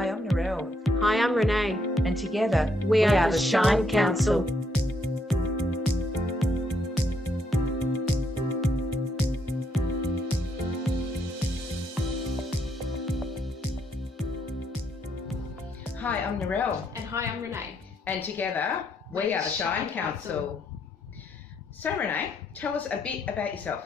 Hi, I'm Narelle. Hi, I'm Renee. And together, we are the Shine Counsel. Hi, I'm Narelle. And hi, I'm Renee. And together, we are the Shine Counsel. So Renee, tell us a bit about yourself.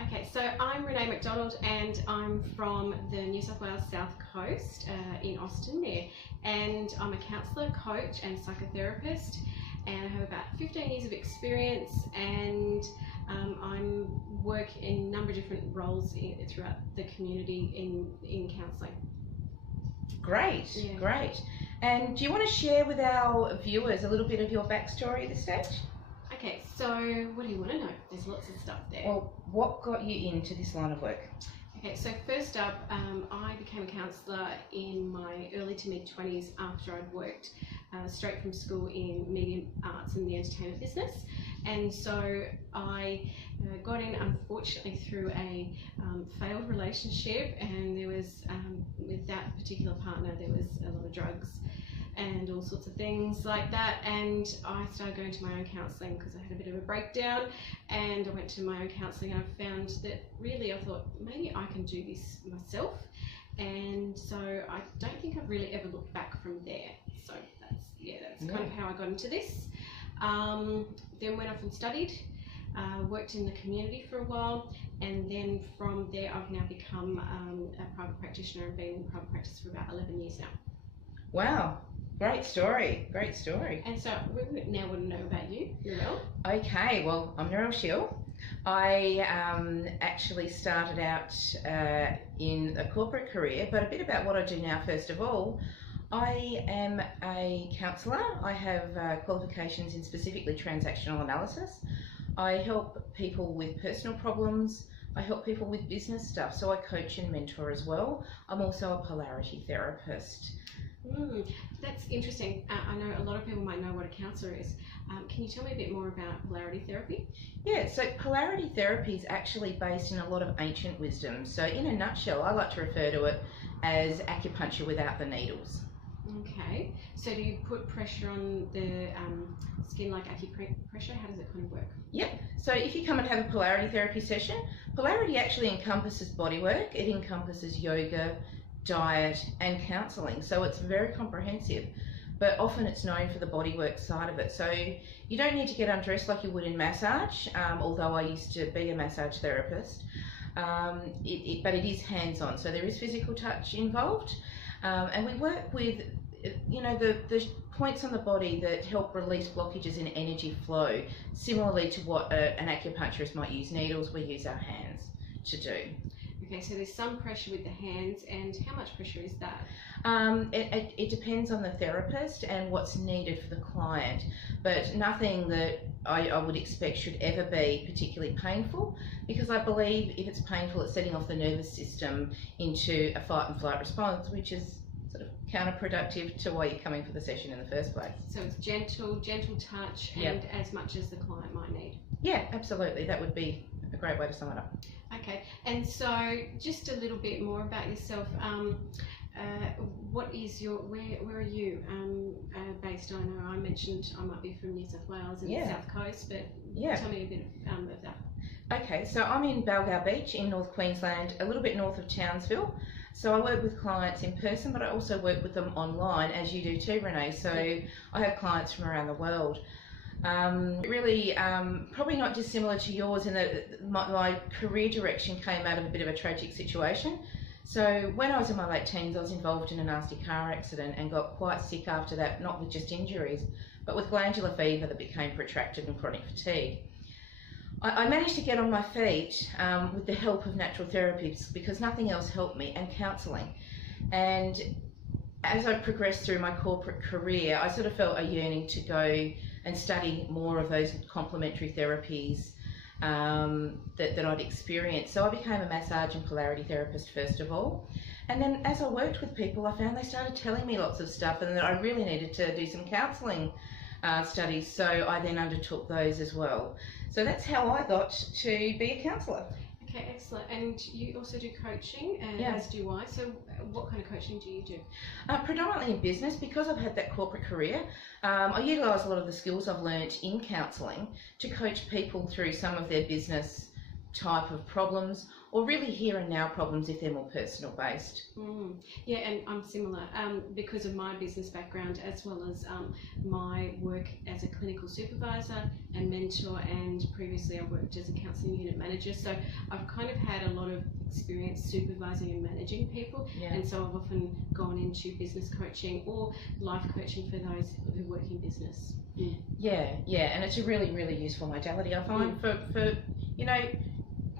Okay, so I'm Renee McDonald and I'm from the New South Wales South Coast in Austin there. And I'm a counsellor, coach and psychotherapist, and I have about 15 years of experience, and I work in a number of different roles throughout the community in counselling. Great, yeah. Great. And do you want to share with our viewers a little bit of your backstory at this stage? Okay, so what do you want to know? There's lots of stuff there. Well, what got you into this line of work? Okay, so first up, I became a counsellor in my early to mid-20s after I'd worked straight from school in media arts and the entertainment business. And so I got in, unfortunately, through a failed relationship, and there was, with that particular partner, there was a lot of drugs and all sorts of things like that, and I started going to my own counselling because I had a bit of a breakdown, and I went to my own counselling and I found that really I thought maybe I can do this myself, and so I don't think I've really ever looked back from there. So that's kind of how I got into this. Then went off and studied, worked in the community for a while, and then from there I've now become a private practitioner and been in private practice for about 11 years now. Wow. Great story, great story. And so we now want to know about you, Narelle. Okay, well, I'm Narelle Shill. I actually started out in a corporate career, but a bit about what I do now first of all. I am a counsellor. I have qualifications in specifically transactional analysis. I help people with personal problems. I help people with business stuff, so I coach and mentor as well. I'm also a polarity therapist. That's interesting. I know a lot of people might know what a counsellor is. Can you tell me a bit more about polarity therapy? Yeah, so polarity therapy is actually based in a lot of ancient wisdom. So in a nutshell, I like to refer to it as acupuncture without the needles. Okay, so do you put pressure on the skin like acupressure? How does it kind of work? Yep, so if you come and have a polarity therapy session, polarity actually encompasses bodywork, it encompasses yoga, diet and counselling, so it's very comprehensive, but often it's known for the bodywork side of it. So you don't need to get undressed like you would in massage, although I used to be a massage therapist, but it is hands-on, so there is physical touch involved, and we work with the points on the body that help release blockages in energy flow, similarly to what an acupuncturist might use needles. We use our hands to do. Okay, so there's some pressure with the hands, and how much pressure is that? It depends on the therapist and what's needed for the client, but nothing that I would expect should ever be particularly painful, because I believe if it's painful, it's setting off the nervous system into a fight and flight response, which is sort of counterproductive to why you're coming for the session in the first place. So it's gentle touch, and as much as the client might need. Yeah, absolutely. That would be a great way to sum it up. Okay, and so just a little bit more about yourself. What is your, where are you based? I know I mentioned I might be from New South Wales and the South Coast, but tell me a bit of that. Okay, so I'm in Balgowlah Beach in North Queensland, a little bit north of Townsville. So I work with clients in person, but I also work with them online, as you do too, Renee. So I have clients from around the world. Really, probably not dissimilar to yours in that my career direction came out of a bit of a tragic situation. So when I was in my late teens, I was involved in a nasty car accident and got quite sick after that, not with just injuries, but with glandular fever that became protracted and chronic fatigue. I managed to get on my feet with the help of natural therapies, because nothing else helped me, and counselling. And as I progressed through my corporate career, I sort of felt a yearning to go and study more of those complementary therapies that I'd experienced. So I became a massage and polarity therapist first of all. And then as I worked with people, I found they started telling me lots of stuff, and that I really needed to do some counselling studies. So I then undertook those as well. So that's how I got to be a counsellor. Okay, excellent. And you also do coaching, as do I. So what kind of coaching do you do? Predominantly in business, because I've had that corporate career. I utilise a lot of the skills I've learnt in counselling to coach people through some of their business type of problems, or really here and now problems if they're more personal based. Yeah, and I'm similar because of my business background, as well as my work as a clinical supervisor and mentor, and previously I worked as a counselling unit manager, so I've kind of had a lot of experience supervising and managing people, and so I've often gone into business coaching or life coaching for those who work in business. Yeah, and it's a really, really useful modality, I find, for you know,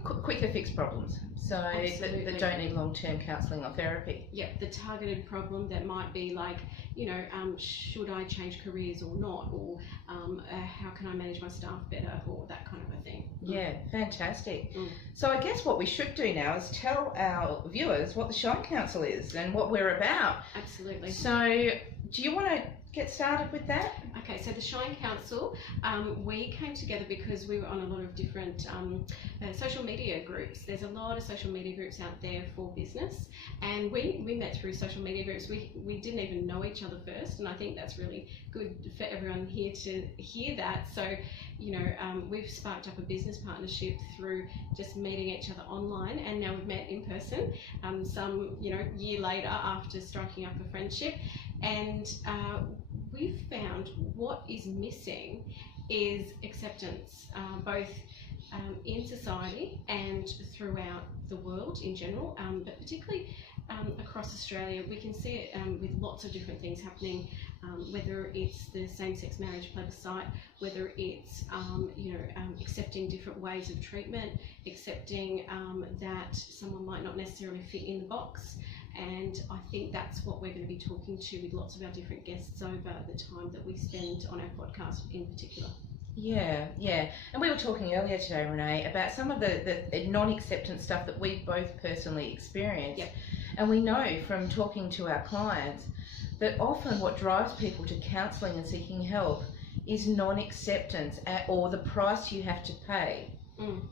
quicker fix problems, so that don't need long-term counselling or therapy. Yeah, the targeted problem that might be like, you know, should I change careers or not, or how can I manage my staff better, or that kind of a thing. Yeah, fantastic. So I guess what we should do now is tell our viewers what the Shine Counsel is and what we're about. Absolutely. So do you want to get started with that? Okay, so the Shine Counsel, we came together because we were on a lot of different social media groups. There's a lot of social media groups out there for business, and we met through social media groups. We didn't even know each other first, and I think that's really good for everyone here to hear that. So, you know, we've sparked up a business partnership through just meeting each other online, and now we've met in person some, you know, year later after striking up a friendship. And we've found what is missing is acceptance, both in society and throughout the world in general, but particularly across Australia. We can see it with lots of different things happening, whether it's the same-sex marriage plebiscite, whether it's accepting different ways of treatment, accepting that someone might not necessarily fit in the box. And I think that's what we're going to be talking to with lots of our different guests over the time that we spend on our podcast in particular. Yeah. And we were talking earlier today, Renee, about some of the non-acceptance stuff that we've both personally experienced. Yep. And we know from talking to our clients that often what drives people to counselling and seeking help is non-acceptance or the price you have to pay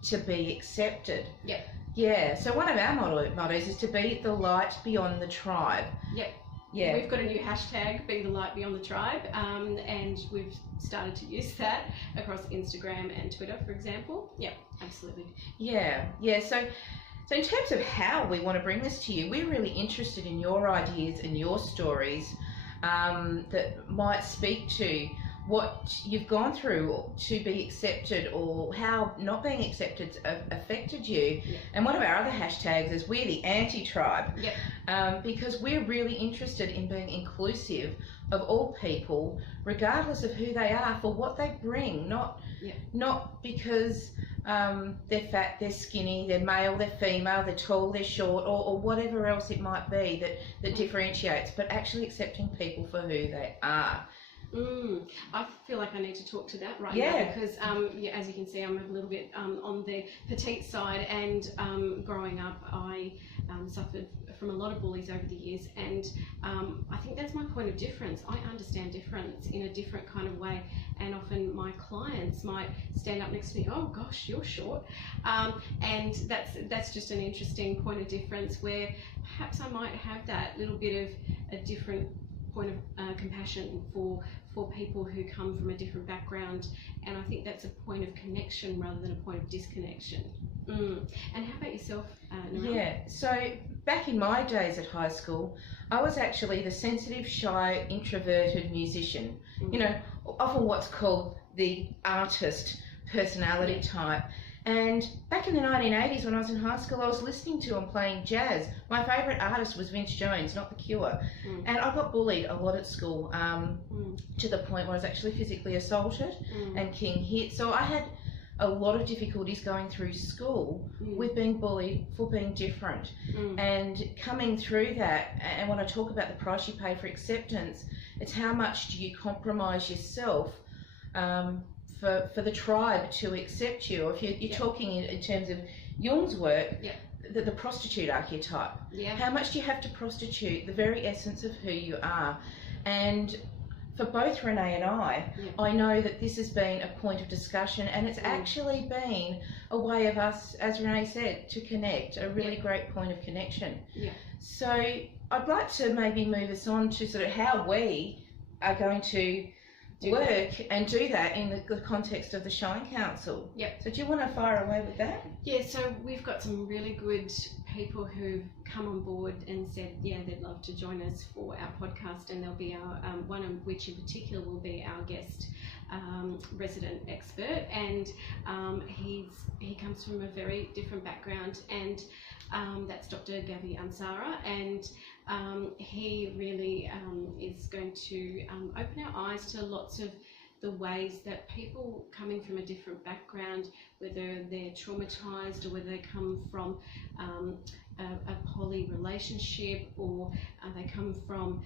to be accepted. Yep. Yeah, so one of our mottos is to be the light beyond the tribe. Yep. Yeah. We've got a new hashtag, Be the Light Beyond the Tribe, and we've started to use that across Instagram and Twitter, for example. Yeah, absolutely. Yeah. So in terms of how we want to bring this to you, we're really interested in your ideas and your stories that might speak to what you've gone through to be accepted, or how not being accepted affected you. Yeah. And one of our other hashtags is we're the anti-tribe, yeah. Because we're really interested in being inclusive of all people, regardless of who they are, for what they bring, not because they're fat, they're skinny, they're male, they're female, they're tall, they're short, or whatever else it might be that differentiates, but actually accepting people for who they are. I feel like I need to talk to that right now, because as you can see, I'm a little bit on the petite side, and growing up I suffered from a lot of bullies over the years, and I think that's my point of difference. I understand difference in a different kind of way, and often my clients might stand up next to me, oh gosh, you're short, and that's just an interesting point of difference, where perhaps I might have that little bit of a different point of compassion for people who come from a different background, and I think that's a point of connection rather than a point of disconnection. And how about yourself, Narelle? Yeah, so back in my days at high school, I was actually the sensitive, shy, introverted musician. You know, often what's called the artist personality type. And back in the 1980s, when I was in high school, I was listening to and playing jazz. My favourite artist was Vince Jones, not The Cure. And I got bullied a lot at school, to the point where I was actually physically assaulted and king hit. So I had a lot of difficulties going through school with being bullied for being different. And coming through that, and when I talk about the price you pay for acceptance, it's how much do you compromise yourself for the tribe to accept you. Or if you're talking in terms of Jung's work, the prostitute archetype. How much do you have to prostitute the very essence of who you are? And for both Renee and Yeah. I know that this has been a point of discussion, and it's actually been a way of us, as Renee said, to connect, a really great point of connection. Yeah. So I'd like to maybe move us on to sort of how we are going to work and do that in the context of the Shine Council. Yep. So do you want to fire away with that? Yeah, so we've got some really good people who've come on board and said, yeah, they'd love to join us for our podcast, and they'll be our, one of which in particular will be our guest resident expert, and he comes from a very different background, and that's Dr. Gavi Ansara, and he really is going to open our eyes to lots of the ways that people coming from a different background, whether they're traumatized or whether they come from a poly relationship, or they come from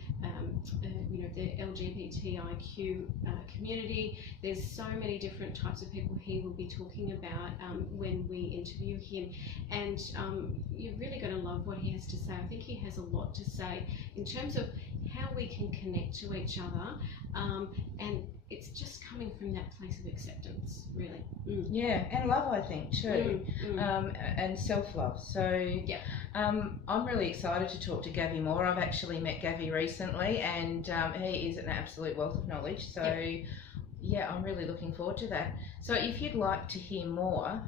the LGBTIQ community. There's so many different types of people he will be talking about when we interview him, and you're really going to love what he has to say. I think he has a lot to say in terms of how we can connect to each other, and it's just coming from that place of acceptance, really. Yeah, and love, I think, too, and self-love. So I'm really excited to talk to Gavi more. I've actually met Gavi recently, and he is an absolute wealth of knowledge. So I'm really looking forward to that. So if you'd like to hear more,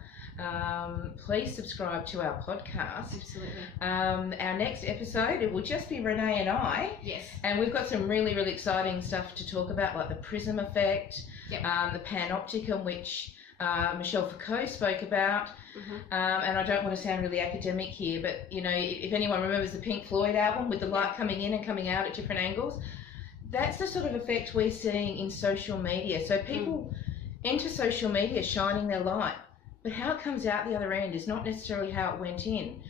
please subscribe to our podcast. Absolutely. Our next episode, it will just be Renee and I. Yes. And we've got some really, really exciting stuff to talk about, like the prism effect, the panopticon, which Michelle Foucault spoke about. And I don't want to sound really academic here, but if anyone remembers the Pink Floyd album with the light coming in and coming out at different angles, that's the sort of effect we're seeing in social media. So people enter social media shining their light, but how it comes out the other end is not necessarily how it went in.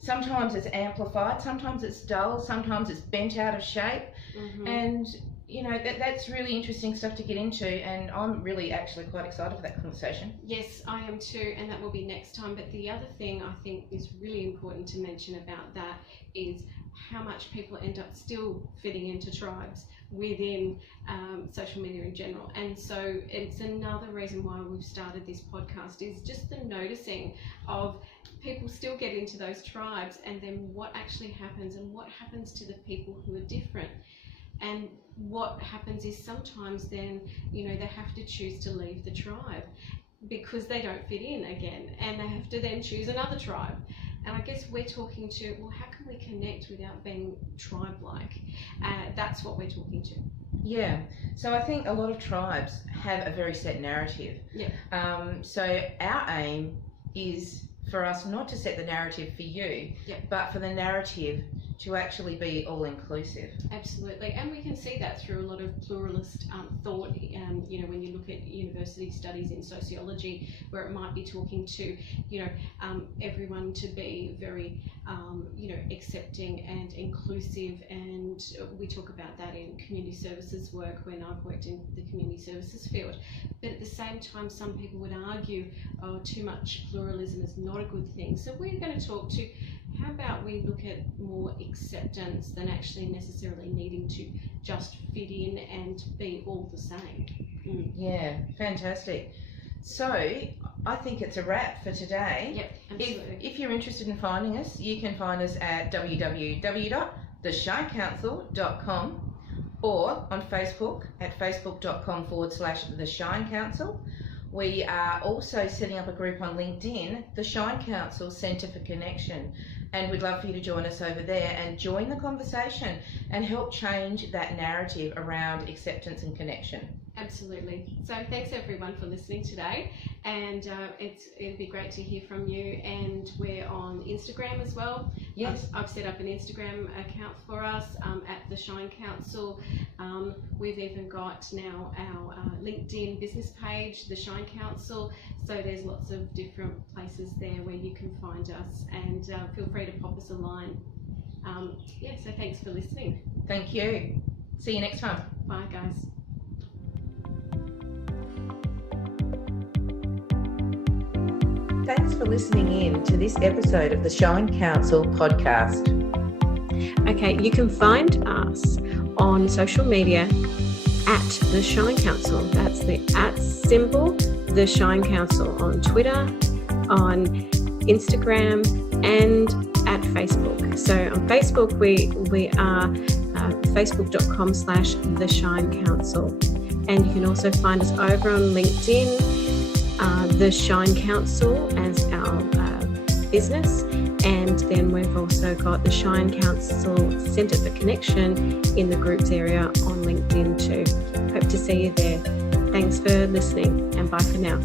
Sometimes it's amplified, sometimes it's dull, sometimes it's bent out of shape, and that's really interesting stuff to get into, and I'm really actually quite excited for that conversation. Yes, I am too, and that will be next time. But the other thing I think is really important to mention about that is how much people end up still fitting into tribes within social media in general. And so it's another reason why we've started this podcast, is just the noticing of people still get into those tribes, and then what actually happens, and what happens to the people who are different. And what happens is sometimes then, they have to choose to leave the tribe because they don't fit in again, and they have to then choose another tribe. And I guess we're talking to, well, how can we connect without being tribe-like? That's what we're talking to. Yeah. So I think a lot of tribes have a very set narrative. So our aim is for us not to set the narrative for you, but for the narrative to actually be all-inclusive. Absolutely, and we can see that through a lot of pluralist thought. When you look at university studies in sociology, where it might be talking to, everyone to be very, accepting and inclusive, and we talk about that in community services work when I've worked in the community services field. But at the same time, some people would argue, too much pluralism is not a good thing. So we're going to talk to, how about we look at more acceptance than actually necessarily needing to just fit in and be all the same. Yeah, fantastic. So I think it's a wrap for today. Yep, absolutely. If you're interested in finding us, you can find us at www.theshinecouncil.com, or on Facebook at facebook.com/The Shine Council. We are also setting up a group on LinkedIn, the Shine Council Centre for Connection, and we'd love for you to join us over there and join the conversation and help change that narrative around acceptance and connection. Absolutely. So thanks everyone for listening today, and it'd be great to hear from you. And we're on Instagram as well. Yes, I've set up an Instagram account for us at the Shine Council. We've even got now our LinkedIn business page, the Shine Council. So there's lots of different places there where you can find us, and feel free to pop us a line. So thanks for listening. Thank you. See you next time. Bye guys. Thanks for listening in to this episode of the Shine Council podcast. Okay, you can find us on social media at the Shine Counsel. That's the @ symbol, the Shine Counsel, on Twitter, on Instagram, and at Facebook. So on Facebook, we are facebook.com/the Shine Counsel. And you can also find us over on LinkedIn, the Shine Counsel as our business. And then we've also got the Shine Counsel Centre for Connection in the groups area on LinkedIn too. Hope to see you there. Thanks for listening, and bye for now.